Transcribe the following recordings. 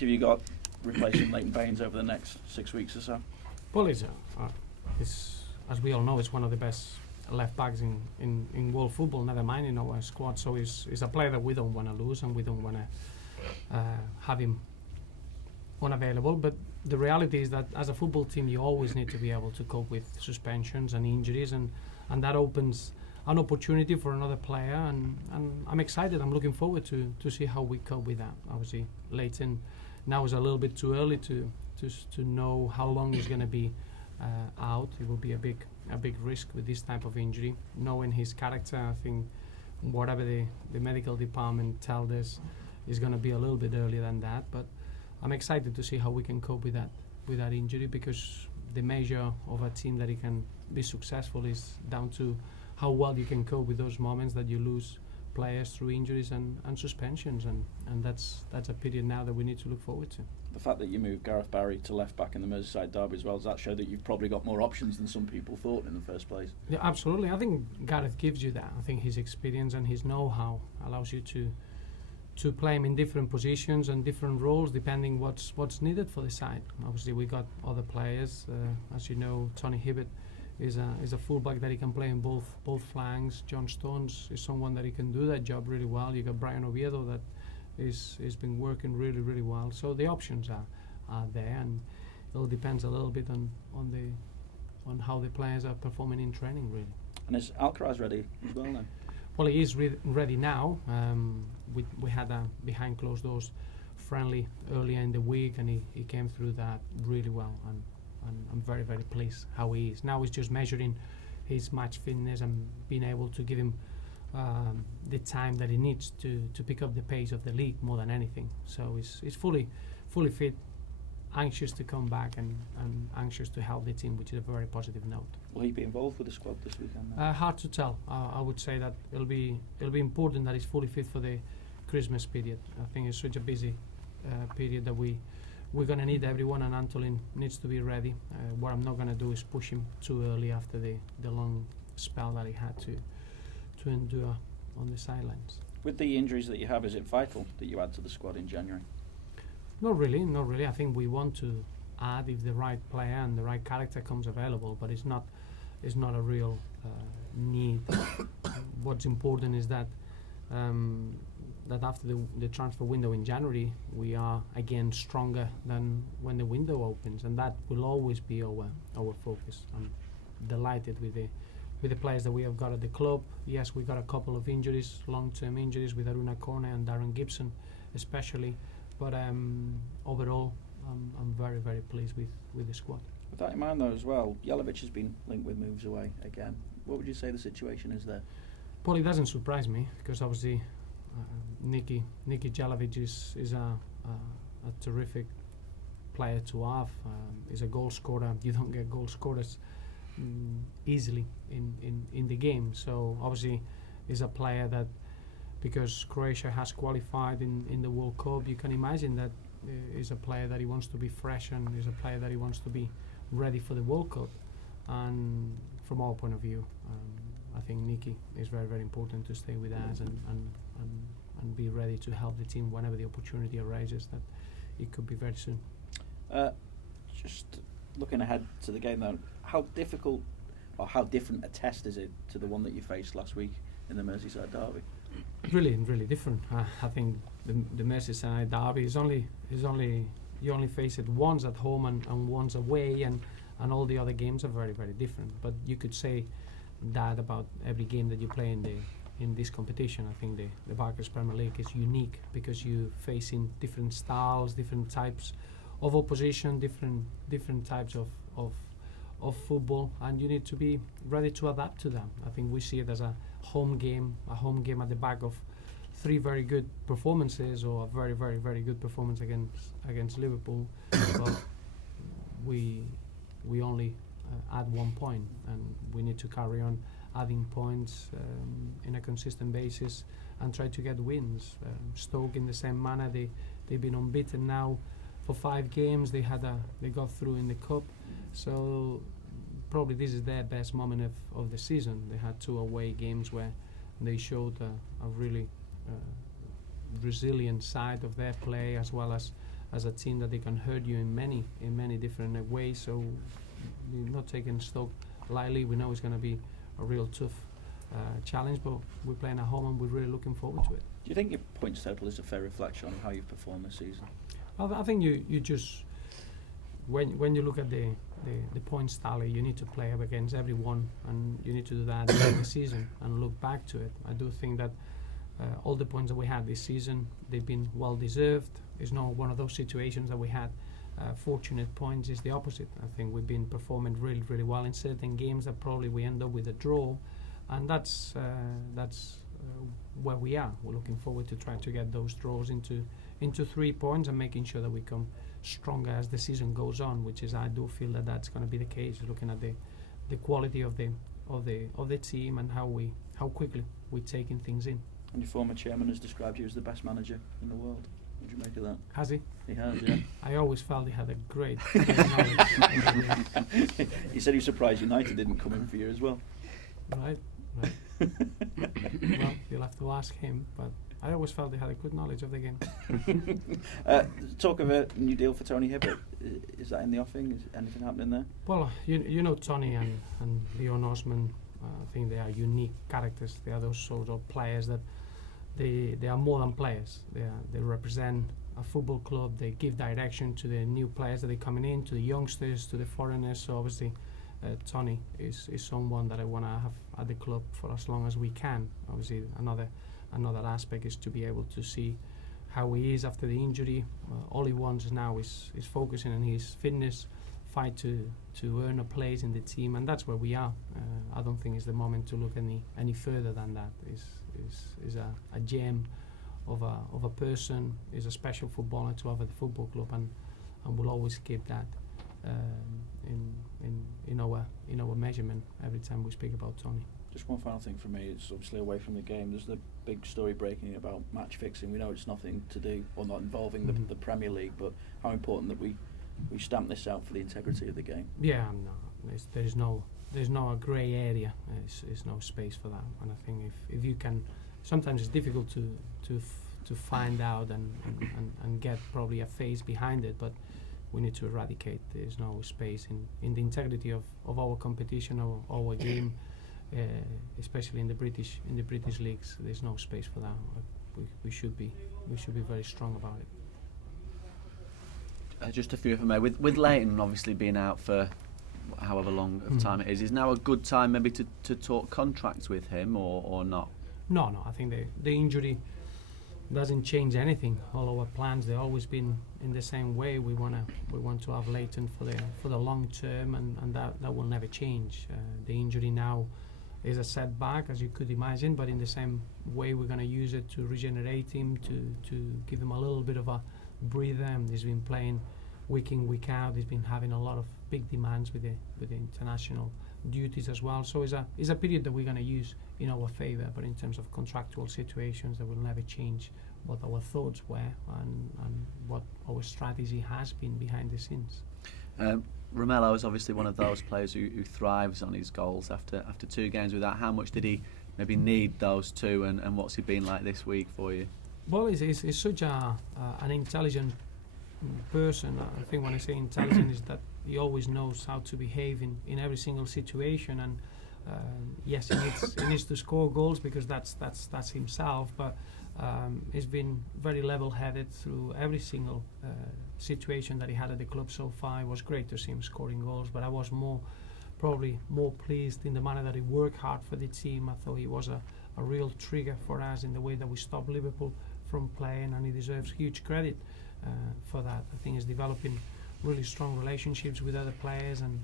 Have you got replacing Leighton Baines over the next 6 weeks or so? Well, it's, as we all know, it's one of the best left backs in world football, never mind in our squad. So he's a player that we don't want to lose, and we don't want to have him unavailable. But the reality is that as a football team, you always need to be able to cope with suspensions and injuries, and that opens an opportunity for another player. And I'm excited. I'm looking forward to see how we cope with that. Obviously, Leighton now is a little bit too early to know how long he's going to be out. It will be a big risk with this type of injury. Knowing his character, I think whatever the medical department tells us is going to be a little bit earlier than that. But I'm excited to see how we can cope with that injury, because the measure of a team that it can be successful is down to how well you can cope with those moments that you lose players through injuries and suspensions, and that's a period now that we need to look forward to. The fact that you moved Gareth Barry to left back in the Merseyside derby as well, does that show that you've probably got more options than some people thought in the first place? Yeah, absolutely. I think Gareth gives you that. I think his experience and his know-how allows you to play him in different positions and different roles depending what's needed for the side. Obviously, we got other players. As you know, Tony Hibbert is a fullback that he can play in both flanks. John Stones is someone that he can do that job really well. You got Brian Oviedo that is been working really well. So the options are there, and it all depends a little bit on how the players are performing in training, really. And is Alcaraz ready as well now? Well, he is ready now. We had a behind closed doors friendly earlier in the week, and he came through that really well, and I'm very pleased how he is. Now he's just measuring his match fitness and being able to give him the time that he needs to pick up the pace of the league more than anything. So he's fully fit, anxious to come back and anxious to help the team, which is a very positive note. Will he be involved with the squad this weekend? Hard to tell. I would say that it'll be important that he's fully fit for the Christmas period. I think it's such a busy period that we're going to need everyone, and Antolin needs to be ready. What I'm not going to do is push him too early after the long spell that he had to endure on the sidelines. With the injuries that you have, is it vital that you add to the squad in January? Not really. I think we want to add if the right player and the right character comes available, but it's not a real need. What's important is that that after the transfer window in January, we are again stronger than when the window opens, and that will always be our focus. I'm delighted with the players that we have got at the club. Yes, we got a couple of injuries, long-term injuries with Aruna Kone and Darren Gibson especially, but overall I'm very pleased with the squad. With that in mind though as well, Jelavic has been linked with moves away again. What would you say the situation is there? Well, it doesn't surprise me, because obviously Niki Jelavic is a terrific player to have. He's a goal scorer. You don't get goal scorers easily in the game. So obviously he's a player that, because Croatia has qualified in the World Cup, you can imagine that he's a player that he wants to be fresh, and he's a player that he wants to be ready for the World Cup. And from our point of view, I think Niki is very important to stay with us and be ready to help the team whenever the opportunity arises, that it could be very soon. Just looking ahead to the game though, how difficult or how different a test is it to the one that you faced last week in the Merseyside derby? Really different. I think the Merseyside derby is only you only face it once at home and once away, and all the other games are very different. But you could say that about every game that you play in this competition. I think the Barclays Premier League is unique because you facing different styles, different types of opposition, different types of football, and you need to be ready to adapt to them. I think we see it as a home game at the back of 3 very good performances, or a very good performance against Liverpool. But we only add 1 point, and we need to carry on adding points in a consistent basis and try to get wins. Stoke in the same manner, they've been unbeaten now for 5 games. They got through in the cup, so probably this is their best moment of the season. They had 2 away games where they showed a really resilient side of their play, as well as as a team that they can hurt you in many different ways. So we're not taking Stoke lightly. We know it's going to be a real tough challenge, but we're playing at home and we're really looking forward to it. Do you think your points total is a fair reflection on how you've performed this season? I think you just when you look at the points tally, you need to play up against everyone, and you need to do that during the season and look back to it. I do think that all the points that we had this season, they've been well deserved. It's not one of those situations that we had fortunate points. It's the opposite. I think we've been performing really well in certain games that probably we end up with a draw, and that's where we are. We're looking forward to trying to get those draws into 3 points and making sure that we come stronger as the season goes on, which is I do feel that that's going to be the case. Looking at the quality of the team and how quickly we're taking things in. And your former chairman has described you as the best manager in the world. What do you make of that? Has he? He has, yeah. I always felt he had a great knowledge. He said he was surprised United didn't come in for you as well. Right. Well, you'll have to ask him, but I always felt he had a good knowledge of the game. Talk of a new deal for Tony Hibbert. Is that in the offing? Is anything happening there? Well, you know Tony and Leon Osman. I think they are unique characters. They are those sort of players that they are more than players. They represent a football club. They give direction to the new players that are coming in, to the youngsters, to the foreigners. So obviously, Tony is someone that I want to have at the club for as long as we can. Obviously, another aspect is to be able to see how he is after the injury. All he wants now is focusing on his fitness, fight to earn a place in the team, and that's where we are. I don't think it's the moment to look any further than that. Is a gem of a person, is a special footballer to have at the football club, and we'll always keep that in our measurement every time we speak about Tony. Just one final thing for me, it's obviously away from the game. There's the big story breaking about match fixing. We know it's nothing to do, or not involving the Premier League, but how important that we stamp this out for the integrity of the game. Yeah, no, there's no grey area. There's no space for that. And I think if you can, sometimes it's difficult to find out and get probably a face behind it, but we need to eradicate. There's no space in the integrity of our competition or our game. Especially in the British leagues, there's no space for that. We should be very strong about it. Just a few for me. With Leighton obviously being out for however long of time it is now a good time maybe to talk contracts with him or not? No. I think the injury doesn't change anything. All our plans, they've always been in the same way. We want to have Leighton for the long term, and that will never change. The injury now is a setback, as you could imagine, but in the same way we're going to use it to regenerate him, to give him a little bit of a breather. He's been playing week in, week out. He's been having a lot of big demands with the international duties as well. So it's a period that we're going to use in our favour, but in terms of contractual situations, that will never change what our thoughts were and what our strategy has been behind the scenes. Romelu is obviously one of those players who thrives on his goals after 2 games without. How much did he maybe need those 2, and what's he been like this week for you? Well, he's such an intelligent person. I think when I say intelligent is that he always knows how to behave in every single situation, and yes, he needs to score goals because that's himself, but he's been very level-headed through every single situation that he had at the club so far. It was great to see him scoring goals, but I was probably more pleased in the manner that he worked hard for the team. I thought he was a real trigger for us in the way that we stopped Liverpool from playing, and he deserves huge credit for that. I think he's developing really strong relationships with other players and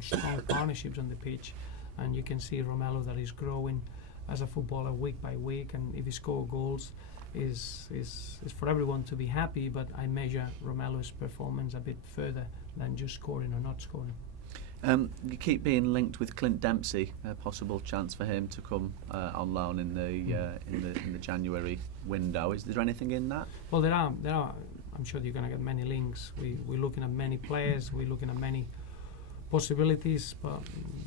strong partnerships on the pitch, and you can see Romelu that he's growing as a footballer week by week, and if he scores goals is for everyone to be happy, but I measure Romelu's performance a bit further than just scoring or not scoring. You keep being linked with Clint Dempsey, a possible chance for him to come on loan in the January window. Is there anything in that? Well, there are. I'm sure you're going to get many links. We're looking at many players. We're looking at many possibilities, but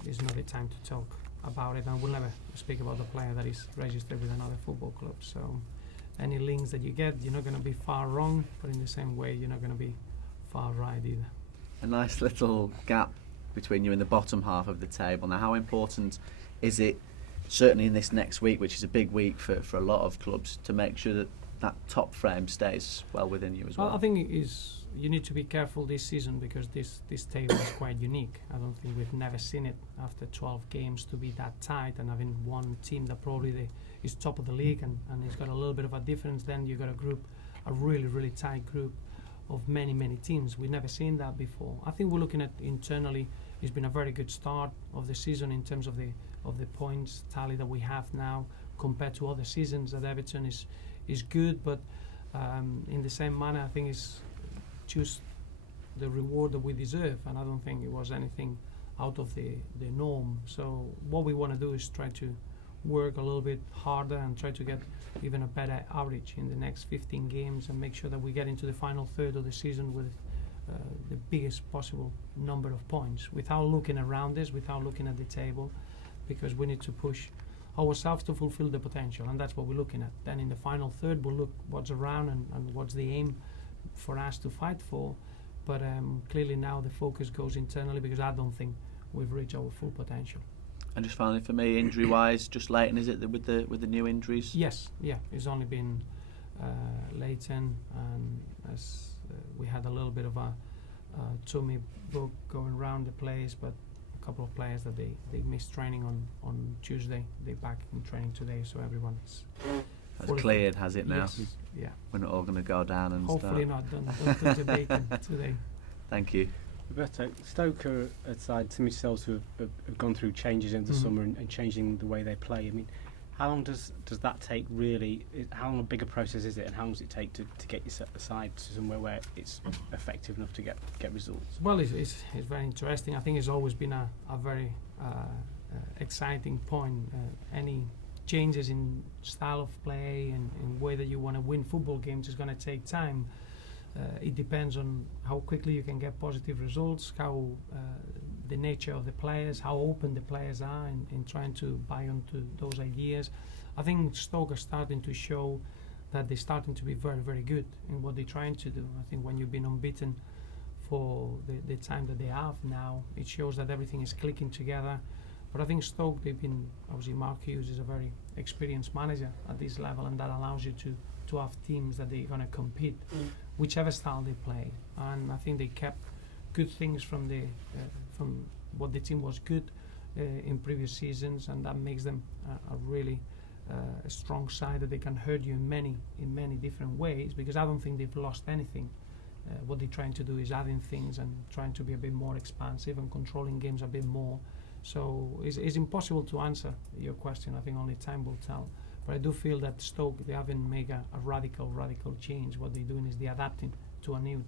it's not the time to talk about it. And we'll never speak about the player that is registered with another football club. So any links that you get, you're not going to be far wrong, but in the same way, you're not going to be far right either. A nice little gap between you and the bottom half of the table. Now, how important is it, certainly in this next week, which is a big week for a lot of clubs, to make sure that that top frame stays well within you as well? I think you need to be careful this season because this table is quite unique. I don't think we've never seen it after 12 games to be that tight, and having one team that probably is top of the league and it's got a little bit of a difference. Then you got a really tight group of many teams. We've never seen that before. I think we're looking at internally. It's been a very good start of the season in terms of the points tally that we have now compared to other seasons. At Everton is good, but in the same manner, I think it's choose the reward that we deserve, and I don't think it was anything out of the norm. So what we want to do is try to work a little bit harder and try to get even a better average in the next 15 games and make sure that we get into the final third of the season with the biggest possible number of points without looking around this, without looking at the table, because we need to push ourselves to fulfill the potential, and that's what we're looking at. Then in the final third, we'll look what's around and what's the aim for us to fight for. But clearly now the focus goes internally because I don't think we've reached our full potential. And just finally for me, injury-wise, just Leighton, is it with the new injuries? Yes, yeah, it's only been Leighton, and as we had a little bit of a tummy bug going around the place, but a couple of players that they missed training on Tuesday. They're back in training today, so everyone's cleared, has it now? Yes, yeah. We're not all going to go down and hopefully start. not. Don't touch the bacon today. Thank you. Roberto, Stoke are a side to themselves who have gone through changes in the summer and changing the way they play. I mean, how long does that take really? How long a bigger process is it, and how long does it take to get you set aside to somewhere where it's effective enough to get results? Well, it's very interesting. I think it's always been a very exciting point. Any changes in style of play and in way that you want to win football games is going to take time. It depends on how quickly you can get positive results, how the nature of the players, how open the players are in trying to buy into those ideas. I think Stoke are starting to show that they're starting to be very good in what they're trying to do. I think when you've been unbeaten for the time that they have now, it shows that everything is clicking together. But I think Stoke, obviously Mark Hughes is a very experienced manager at this level, and that allows you to have teams that they're going to compete, whichever style they play. And I think they kept good things from what the team was good in previous seasons, and that makes them a really a strong side that they can hurt you in many different ways, because I don't think they've lost anything. What they're trying to do is adding things and trying to be a bit more expansive and controlling games a bit more. So it's impossible to answer your question. I think only time will tell. But I do feel that Stoke, they haven't made a radical change. What they're doing is they're adapting to a new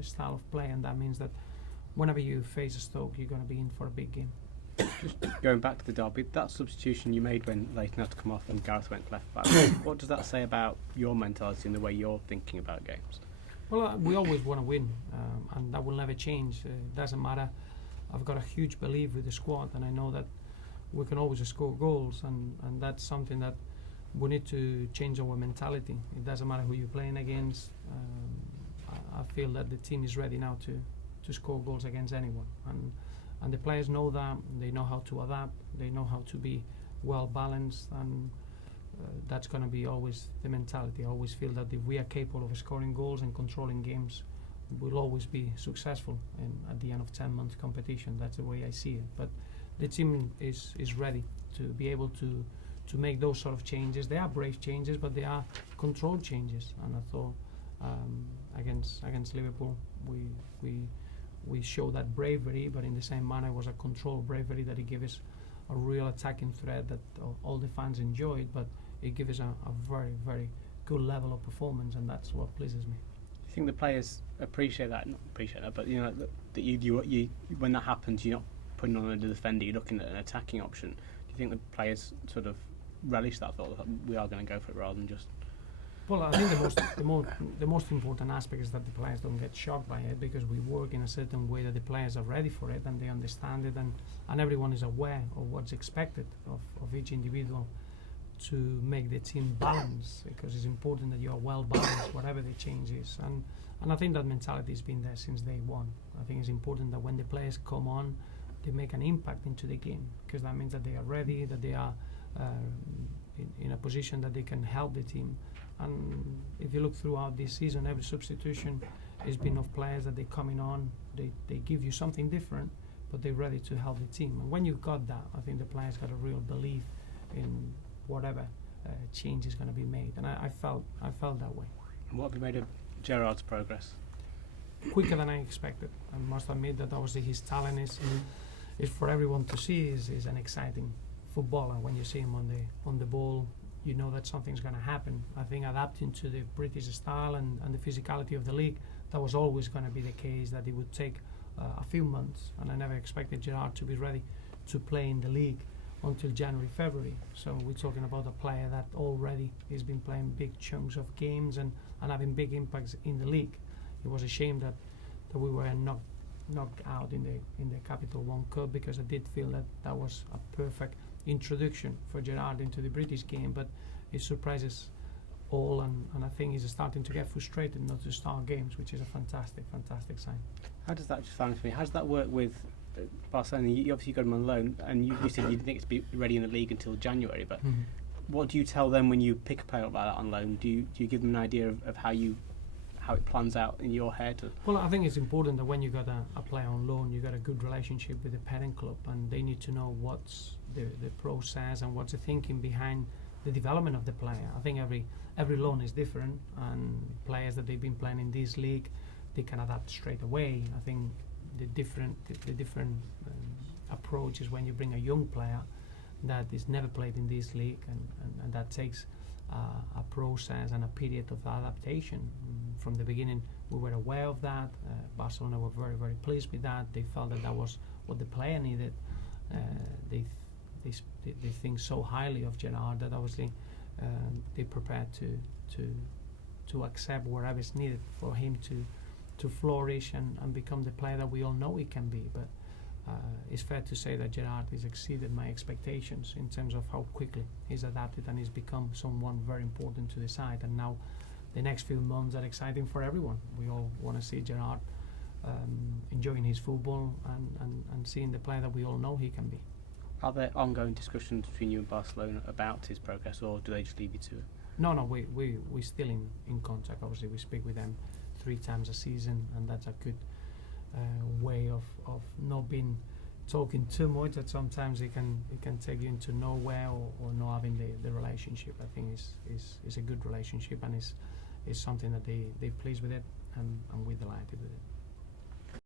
style of play, and that means that whenever you face a Stoke, you're going to be in for a big game. Just going back to the derby, that substitution you made when Leighton had to come off and Gareth went left back, what does that say about your mentality and the way you're thinking about games? Well, we always want to win, and that will never change. It doesn't matter. I've got a huge belief with the squad, and I know that we can always score goals, and that's something that we need to change our mentality. It doesn't matter who you're playing against. I feel that the team is ready now to score goals against anyone, and the players know that. They know how to adapt. They know how to be well balanced, and that's going to be always the mentality. I always feel that if we are capable of scoring goals and controlling games, we'll always be successful at the end of 10-month competition. That's the way I see it. But the team is ready to be able to make those sort of changes. They are brave changes, but they are controlled changes. And I thought against Liverpool, we showed that bravery, but in the same manner it was a controlled bravery that it gave us a real attacking threat that all the fans enjoyed, but it gave us a very good level of performance, and that's what pleases me. Do you think the players appreciate that? Not appreciate that, but you know that you when that happens, you're not putting on a defender, you're looking at an attacking option. Do you think the players sort of relish that thought that we are going to go for it rather than just? Well, I think the most important aspect is that the players don't get shocked by it, because we work in a certain way that the players are ready for it and they understand it, and everyone is aware of what's expected of each individual to make the team balanced, because it's important that you are well balanced whatever the change is, and I think that mentality has been there since day one. I think it's important that when the players come on, they make an impact into the game, because that means that they are ready, that they are in a position that they can help the team. And if you look throughout this season, every substitution has been of players that they coming on, they give you something different, but they're ready to help the team. And when you've got that, I think the players got a real belief in whatever change is going to be made, and I felt that way. And what have you made of Gerard's progress? Quicker than I expected. I must admit that obviously his talent is for everyone to see. Is an exciting footballer. When you see him on the ball, you know that something's going to happen. I think adapting to the British style and the physicality of the league, that was always going to be the case, that it would take a few months, and I never expected Gerard to be ready to play in the league until January, February. So we're talking about a player that already has been playing big chunks of games and having big impacts in the league. It was a shame that we were knocked out in the Capital One Cup, because I did feel that was a perfect introduction for Gerard into the British game, but it surprises all, and I think he's starting to get frustrated not to start games, which is a fantastic sign. How does that, just finally for me, how does that work with Barcelona? You obviously got him on loan, and you said you didn't think to be ready in the league until January, but what do you tell them when you pick a player up like that on loan? Do you give them an idea of how it plans out in your head? Well, I think it's important that when you got a player on loan, you got a good relationship with the parent club, and they need to know what's the process and what's the thinking behind the development of the player. I think every loan is different, and players that they've been playing in this league, they can adapt straight away. I think the different approach is when you bring a young player that is never played in this league, and that takes a process and a period of adaptation. From the beginning, we were aware of that. Barcelona were very, very pleased with that. They felt that was what the player needed. They think so highly of Gerard that obviously they're prepared to accept whatever is needed for him to flourish and become the player that we all know he can be. But it's fair to say that Gerard has exceeded my expectations in terms of how quickly he's adapted, and he's become someone very important to the side. And now the next few months are exciting for everyone. We all want to see Gerard enjoying his football and seeing the player that we all know he can be. Are there ongoing discussions between you and Barcelona about his progress, or do they just leave you to it? No, we're still in contact. Obviously, we speak with them 3 times a season, and that's a good way of not being talking too much. That sometimes it can take you into nowhere, or not having the relationship. I think is a good relationship, and is something that they're pleased with it, and we're delighted with it.